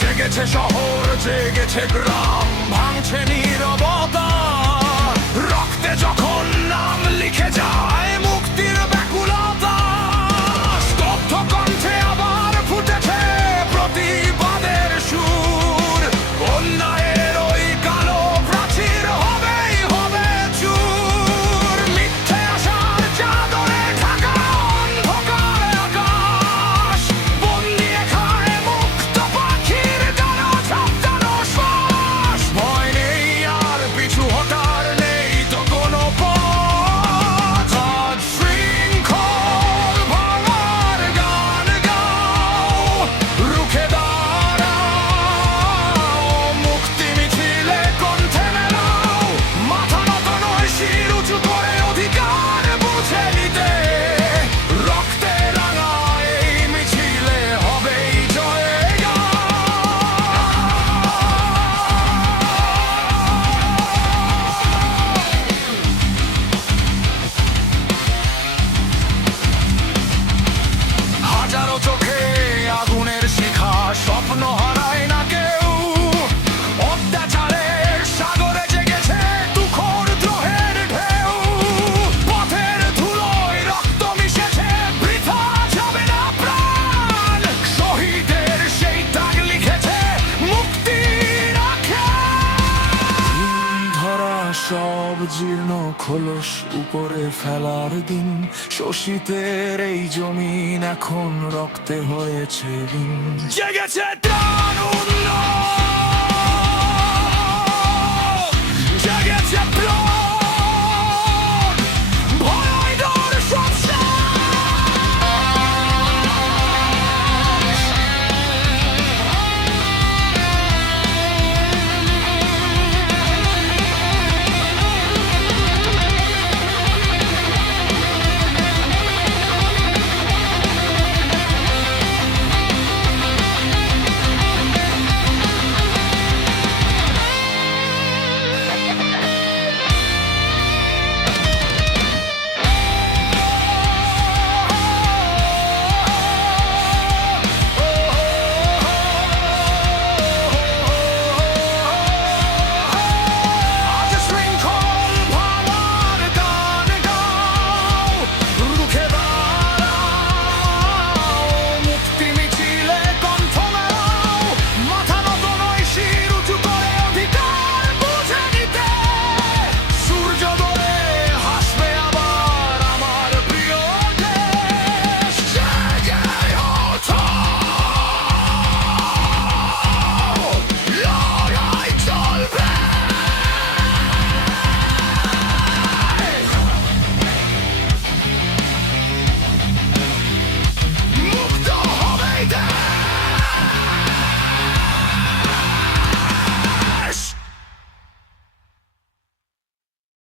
জেগেছে শহর, জেগেছে গ্রাম, ভাঙছে নীরবতা। রক্তে যখন নাম লিখে যায় মুক্তির ব্যাকুলতা, স্তব্ধ কণ্ঠে আবার ফুটেছে প্রতিবাদের সুর। অন্যায়ের ওই কালো প্রাচীর হবেই হবে চুর। মিথ্যে আশার চাদরে ঢাকা অন্ধকার আকাশ, বন্দি এখানে মুক্ত পাখির ডানা ঝাপটানো শ্বাস। ভয় নেই আর পিছু হটার, নেই তো কোনো পথ। আজ শৃঙ্খল ভাঙার গান গাও, রুখে দাঁড়াও, মুক্তি মিছিলে কণ্ঠে মেলাও। মাথা নত নয়, শির উঁচু করে অধিকার বুঝে নিতে। রক্তে রাঙা এই মিছিলে হবেই জয়গান। হাজারো চোখে আগুনের শিখা, স্বপ্ন হারায় না কেউ। অত্যাচারের সাগরে জেগেছে তুখোর দ্রোহের ঢেউ। পথের ধুলোয় রক্ত মিশেছে, বৃথা যাবে না প্রাণ। শহীদের সেই দাগ লিখেছে মুক্তির আখ্যান। ধরা সব জীর্ণ খোলস উপরে ফেলার দিন, শোষিতের এই জমিন এখন রক্তে হয়েছে ঋণ। জেগেছে ত্রাণ উন্নয়ন।